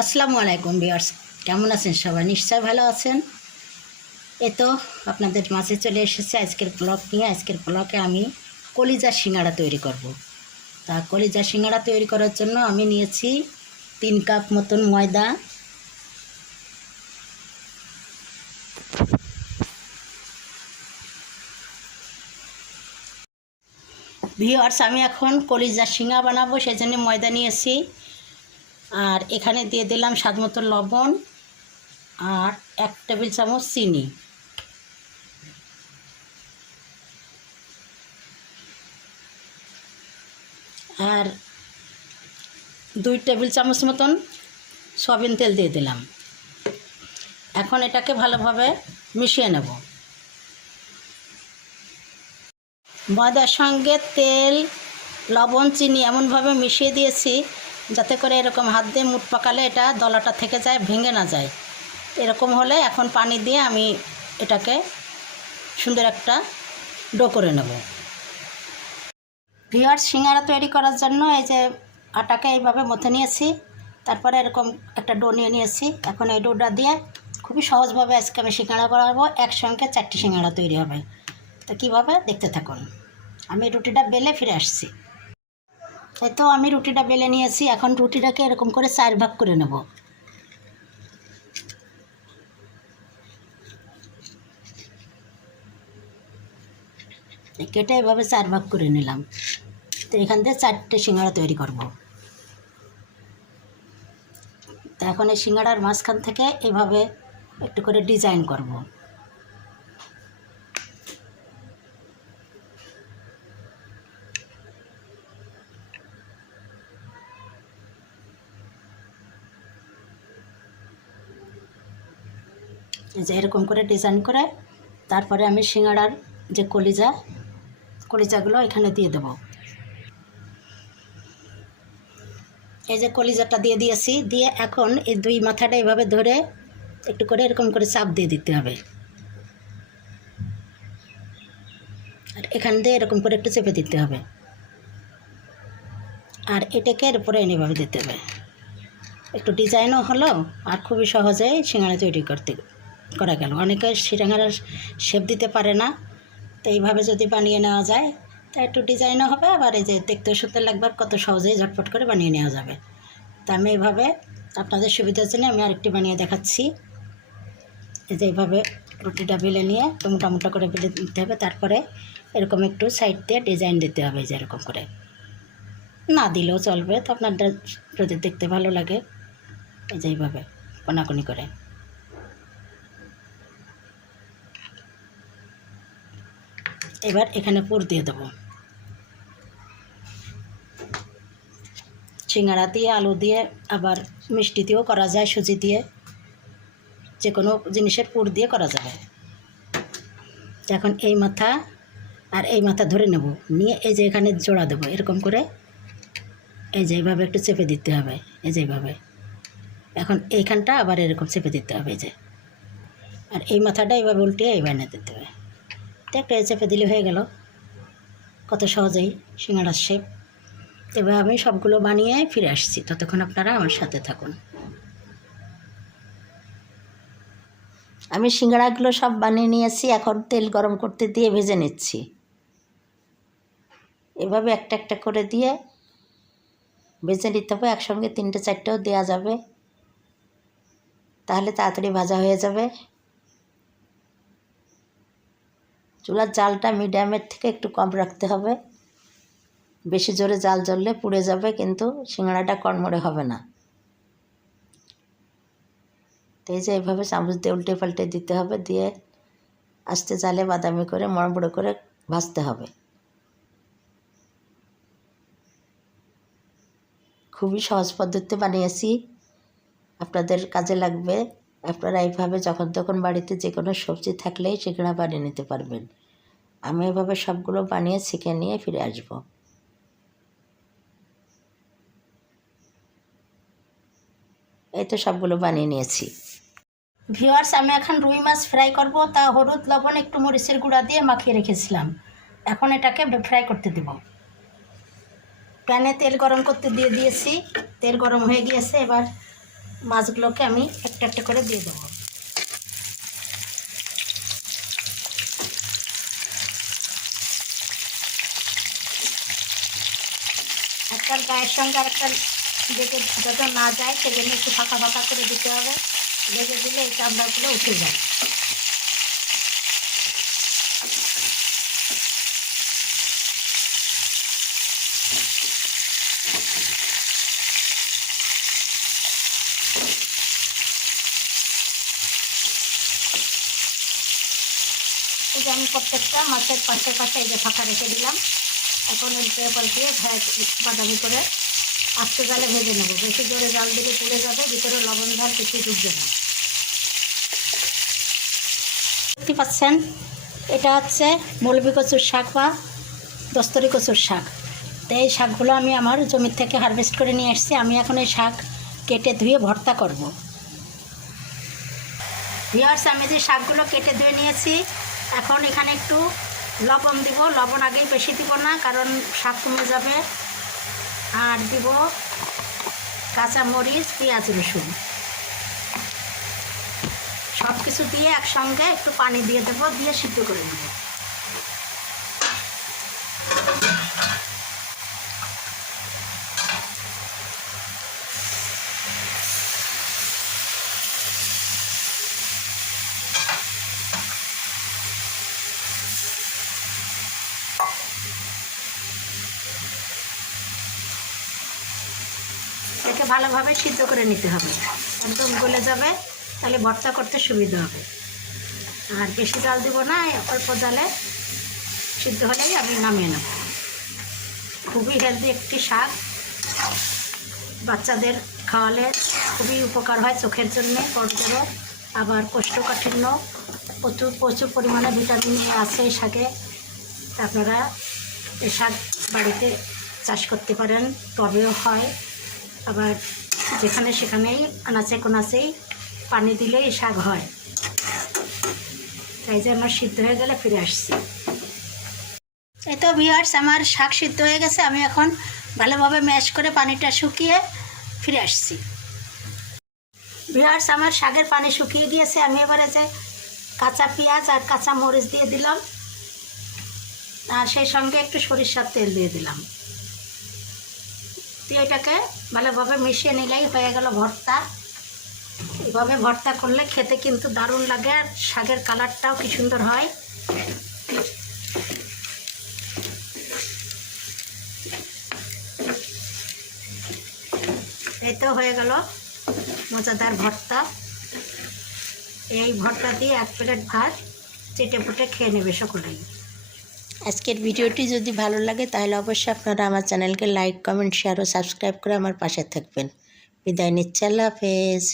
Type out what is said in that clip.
আসসালামু আলাইকুম বিয়ার্স কেমন আছেন সবাই? নিশ্চয় ভালো আছেন? এ তো আপনাদের মাঝে চলে এসেছে আজকের ব্লগ নিয়ে। আজকের ব্লগে আমি কলিজা সিঙ্গাড়া তৈরি করব। তা কলিজা সিঙ্গাড়া তৈরি করার জন্য আমি নিয়েছি তিন কাপ মতন ময়দা। ভিওয়ার্স আমি এখন কলিজা সিঙ্গা বানাবো সেই জন্য ময়দা নিয়েছি। আর এখানে দিয়ে দিলাম স্বাদ মতো লবণ আর এক টেবিল চামচ চিনি। আর দুই টেবিল চামচ মতন সয়াবিন তেল দিয়ে দিলাম। এখন এটাকে ভালোভাবে মিশিয়ে নেব। ময়দার সঙ্গে তেল, লবণ, চিনি এমনভাবে মিশিয়ে দিয়েছি যাতে করে এরকম হাত দিয়ে মুট পাকালে এটা দলাটা থেকে যায়, ভেঙে না যায়। এরকম হলে এখন পানি দিয়ে আমি এটাকে সুন্দর একটা ডো করে নেব। ভিওয়ার সিঙ্গারা তৈরি করার জন্য এই যে আটাকে এইভাবে মথে নিয়েছি, তারপরে এরকম একটা ডো নিয়ে নিয়েছি। এখন এই ডোটা দিয়ে খুবই সহজভাবে আজকে আমি সিঙ্গাড়া বানাবো, একসঙ্গে চারটি সিঙ্গাড়া তৈরি হবে। তো কীভাবে? দেখতে থাকুন। আমি রুটিটা বেলে ফিরে আসছি। তো আমি রুটিটা বেলে নিয়েছি, এখন রুটিটাকে এরকম করে চার ভাগ করে নেব। কেটে এভাবে চার ভাগ করে নিলাম। তো এখান থেকে চারটে সিঙ্গাড়া তৈরি করব। তো এখন এই সিঙ্গাড়ার মাঝখান থেকে এভাবে একটু করে ডিজাইন করব। যে এরকম করে ডিজাইন করে, তারপরে আমি সিঙ্গাড়ার যে কলিজা, কলিজাগুলো এখানে দিয়ে দেব। এই যে কলিজাটা দিয়ে দিয়েছি, দিয়ে এখন এই দুই মাথাটা এভাবে ধরে একটু করে এরকম করে চাপ দিয়ে দিতে হবে। আর এখান দিয়ে এরকম করে একটু চেপে দিতে হবে। আর এটাকে এর উপরে এভাবে দিতে হবে। একটু ডিজাইনও হলো, আর খুবই সহজেই সিঙ্গাড়া তৈরি করতে করা গেল। অনেকে সিঙ্গাড়ার শেপ দিতে পারে না। তো এইভাবে যদি বানিয়ে নেওয়া যায়, তা একটু ডিজাইনও হবে, আবার এই যে দেখতেও সুন্দর লাগবে কত সহজেই ঝটপট করে বানিয়ে নেওয়া যাবে। তা আমি এইভাবে আপনাদের সুবিধার জন্য আমি আরেকটি বানিয়ে দেখাচ্ছি। এই যে এইভাবে রুটিটা বেলে নিয়ে মোটা মোটা করে বেলে দিতে হবে। তারপরে এরকম একটু সাইড দিয়ে ডিজাইন দিতে হবে যে এরকম করে। না দিলেও চলবে। তো আপনাদের যদি দেখতে ভালো লাগে, এই যে এইভাবে কোনাকুনি করে। এবার এখানে পুর দিয়ে দেবো। সিঙ্গাড়া দিয়ে, আলু দিয়ে, আবার মিষ্টি দিয়েও করা যায়, সুজি দিয়ে। যে কোনো জিনিসের পুর দিয়ে করা যাবে। এখন এই মাথা আর এই মাথা ধরে নেব। নিয়ে এই যে এখানে জোড়া দেবো, এরকম করে। এই যে এইভাবে একটু চেপে দিতে হবে, এই যে এইভাবে। এখন এইখানটা আবার এরকম চেপে দিতে হবে, এই যে। আর এই মাথাটা এইভাবে উল্টিয়ে এইভাবে এনে দিতে হবে। তো চেপে দিলে হয়ে গেল। কত সহজেই সিঙ্গাড়ার শেপ এবার আমি সবগুলো বানিয়ে ফিরে আসছি। ততক্ষণ আপনারা আমার সাথে থাকুন। আমি সিঙ্গাড়াগুলো সব বানিয়ে নিয়েছি। এখন তেল গরম করতে দিয়ে ভেজে নিচ্ছি। এভাবে একটা একটা করে দিয়ে ভেজে নিতে হবে। একসঙ্গে তিনটে চারটেও দেওয়া যাবে। তাহলে তাড়াতাড়ি ভাজা হয়ে যাবে। চুলার জালটা মিডিয়ামের থেকে একটু কম রাখতে হবে। বেশি জোরে জাল জ্বললে পুড়ে যাবে, কিন্তু সিঙ্গাড়াটা কড়মড়ে হবে না। তো এই যে এইভাবে চামচ দিয়ে উল্টে পাল্টে দিতে হবে, দিয়ে আস্তে জালে বাদামি করে মড়বড়ো করে ভাজতে হবে। খুবই সহজ পদ্ধতি বানিয়েছি। আপনাদের কাজে লাগবে। আপনারা এইভাবে যখন তখন বাড়িতে যে কোনো সবজি থাকলেই সেগুলো বানিয়ে নিতে পারবেন। আমি এভাবে সবগুলো বানিয়ে শিখে নিয়ে ফিরে আসব। এই তো সবগুলো বানিয়ে নিয়েছি। ভিওয়ার্স আমি এখন রুই মাছ ফ্রাই করব। তা হলুদ, লবণ, একটু মরিচের গুঁড়া দিয়ে মাখিয়ে রেখেছিলাম। এখন এটাকে ফ্রাই করতে দেব। প্যানে তেল গরম করতে দিয়ে দিয়েছি। তেল গরম হয়ে গিয়েছে। এবার মাছগুলোকে আমি একটা একটা করে দিয়ে দেবো। একটার গায়ের সঙ্গে আরেকটা লেগে যত না যায় সেজন্য একটু ফাঁকা ফাঁকা করে দিতে হবে। লেগে দিলে এই চামড়াগুলো উঠে যায় এই যে আমি প্রত্যেকটা মাছের পাশে পাশে এই যে ফাঁকা রেখে দিলাম। এখন উল্টে ভেজে বাদামি করে আস্তে জালে ভেজে নেব। বেশি জোরে জাল দিলে পুড়ে যাবে, ভিতরে লবণ ঝাল কিছু ঢুকবে না। দেখতে পাচ্ছেন, এটা হচ্ছে মৌলবী কচুর শাক বা দস্তরি কচুর শাক। তো এই শাকগুলো আমি আমার জমির থেকে হারভেস্ট করে নিয়ে এসেছি। আমি এখন এই শাক কেটে ধুয়ে ভর্তা করব। ভিওর্স আমি যে শাকগুলো কেটে ধুয়ে নিয়েছি এখন এখানে একটু লবণ দিব। লবণ আগেই বেশি দিব না, কারণ শাক কমে যাবে। আর দিব কাঁচা মরিচ পেঁয়াজ, রসুন। সব কিছু দিয়ে একসঙ্গে একটু পানি দিয়ে দেবো, দিয়ে সিদ্ধ করে নেব। ভালোভাবে সিদ্ধ করে নিতে হবে। একদম গলে যাবে, তাহলে ভর্তা করতে সুবিধা হবে। আর বেশি জাল দিব না, অল্প জালে সিদ্ধ হলেই আমি নামিয়ে নেব। খুবই হেলদি একটি শাক। বাচ্চাদের খাওয়ালে খুবই উপকার হয় চোখের জন্য বড়দেরও আবার কোষ্ঠকাঠিন্য। প্রচুর প্রচুর পরিমাণে ভিটামিন এ আছে এই শাকে। আপনারা এই শাক বাড়িতে চাষ করতে পারেন টবেও হয়। আবার যেখানে সেখানেই, আনাচে কোনাচেই পানি দিলেই শাক হয়। তাই যে আমার সিদ্ধ হয়ে গেলে ফিরে আসছি। এই তো ভিওয়ার্স আমার শাক সিদ্ধ হয়ে গেছে। আমি এখন ভালোভাবে ম্যাশ করে পানিটা শুকিয়ে ফিরে আসছি। ভিওয়ার্স আমার শাকের পানি শুকিয়ে গিয়েছে। আমি এবারে যে কাঁচা পেঁয়াজ আর কাঁচা মরিচ দিয়ে দিলাম। আর সেই সঙ্গে একটু সরিষার তেল দিয়ে দিলাম। দিয়ে এটাকে ভালোভাবে মিশিয়ে নিলেই হয়ে গেল ভর্তা। এভাবে ভর্তা করলে খেতে কিন্তু দারুণ লাগে, আর শাকের কালারটাও কি সুন্দর হয়। এই তো হয়ে গেল মজাদার ভর্তা। এই ভর্তা দিয়ে এক প্লেট ভাত, চেটে পুটে খেয়ে নেবে সকলেই। আজকের ভিডিওটি যদি ভালো লাগে, তাহলে অবশ্যই আপনারা আমার চ্যানেলকে লাইক, কমেন্ট শেয়ার ও সাবস্ক্রাইব করে আমার পাশে থাকবেন। বিদায় নিচ্ছে, আল্লাহ হাফেজ।